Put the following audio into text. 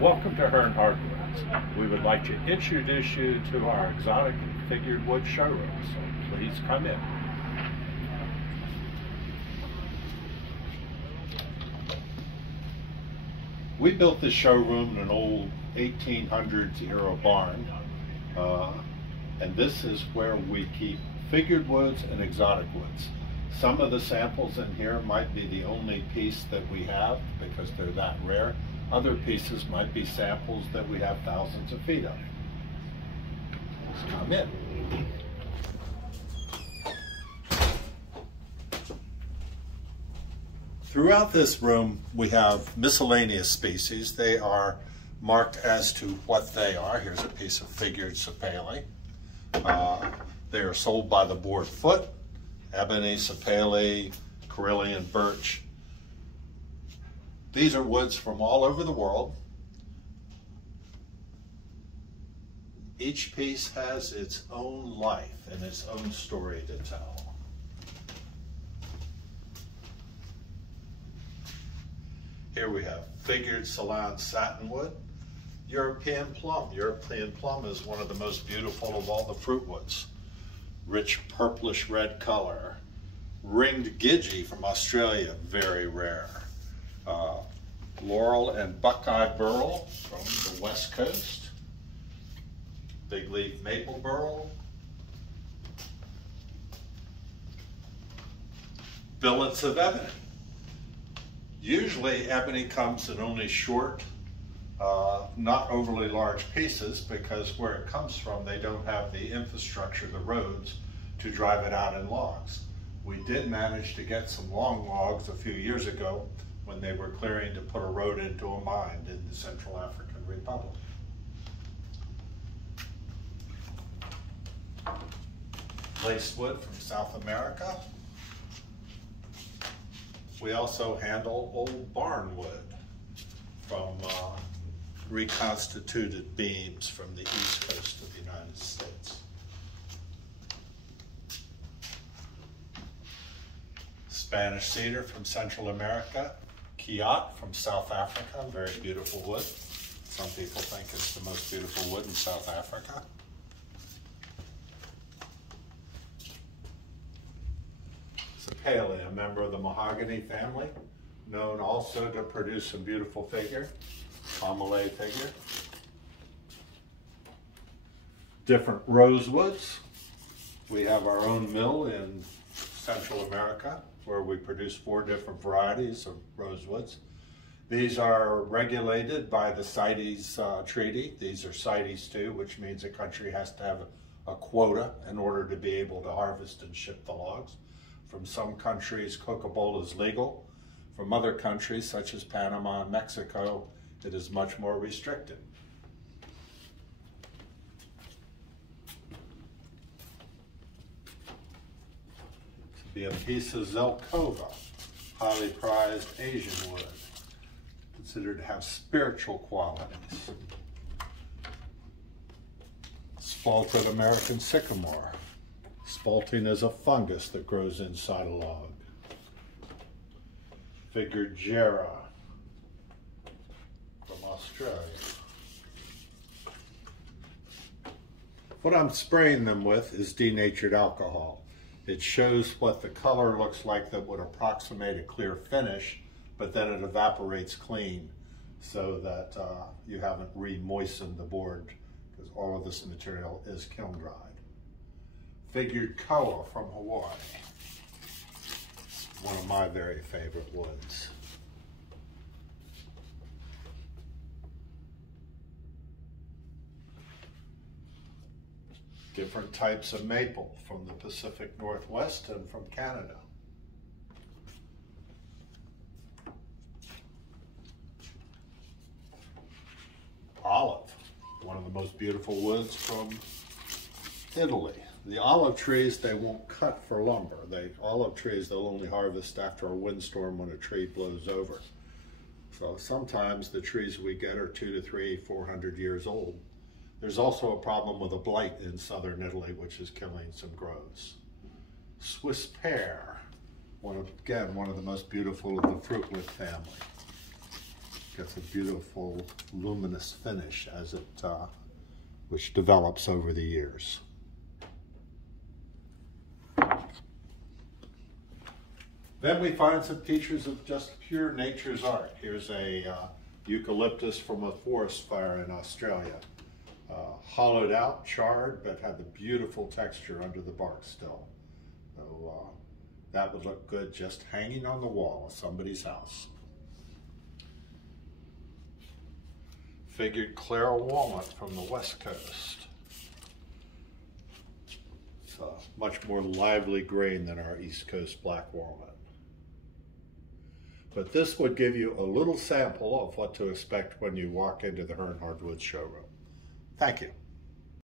Welcome to Hearne Hardwoods. We would like to introduce you to our exotic and figured wood showroom, so please come in. We built this showroom in an old 1800s era barn, and this is where we keep figured woods and exotic woods. Some of the samples in here might be the only piece that we have because they're that rare. Other pieces might be samples that we have thousands of feet of. Let's come in. Throughout this room, we have miscellaneous species. They are marked as to what they are. Here's a piece of figured sapele. They are sold by the board foot. Ebony, sapele, Carillion, birch. These are woods from all over the world. Each piece has its own life and its own story to tell. Here we have figured Ceylon satinwood, European plum. European plum is one of the most beautiful of all the fruit woods. Rich purplish red color. Ringed gidgee from Australia, very rare. Laurel and buckeye burl from the west coast. Big leaf maple burl. Billets of ebony. Usually ebony comes in only short, not overly large pieces, because where it comes from they don't have the infrastructure, the roads, to drive it out in logs. We did manage to get some long logs a few years ago when they were clearing to put a road into a mine in the Central African Republic. Lacewood from South America. We also handle old barnwood from reconstituted beams from the east coast of the United States. Spanish cedar from Central America. Kiat from South Africa, very beautiful wood. Some people think it's the most beautiful wood in South Africa. Sapele, a member of the mahogany family, known also to produce a beautiful figure, Pommelet figure. Different rosewoods. We have our own mill in Central America where we produce 4 different varieties of rosewoods. These are regulated by the CITES treaty. These are CITES 2, which means a country has to have a quota in order to be able to harvest and ship the logs. From some countries, coca-cola is legal. From other countries, such as Panama and Mexico, it is much more restricted. Be a piece of Zelkova, highly prized Asian wood, considered to have spiritual qualities. Spalted American sycamore. Spalting is a fungus that grows inside a log. Figured Jera from Australia. What I'm spraying them with is denatured alcohol. It shows what the color looks like that would approximate a clear finish, but then it evaporates clean so that you haven't re-moistened the board, because all of this material is kiln dried. Figured koa from Hawaii, one of my very favorite woods. Different types of maple from the Pacific Northwest and from Canada. Olive, one of the most beautiful woods from Italy. The olive trees, they won't cut for lumber. Olive trees, they'll only harvest after a windstorm when a tree blows over. So sometimes the trees we get are 200 to 300, 400 years old. There's also a problem with a blight in southern Italy, which is killing some groves. Swiss pear, again, one of the most beautiful of the fruitwood family. Gets a beautiful luminous finish as it, which develops over the years. Then we find some features of just pure nature's art. Here's a eucalyptus from a forest fire in Australia. Hollowed out, charred, but had the beautiful texture under the bark still. So that would look good just hanging on the wall of somebody's house. Figured Clara walnut from the West Coast. It's a much more lively grain than our East Coast black walnut. But this would give you a little sample of what to expect when you walk into the Hearne Hardwoods showroom. Thank you.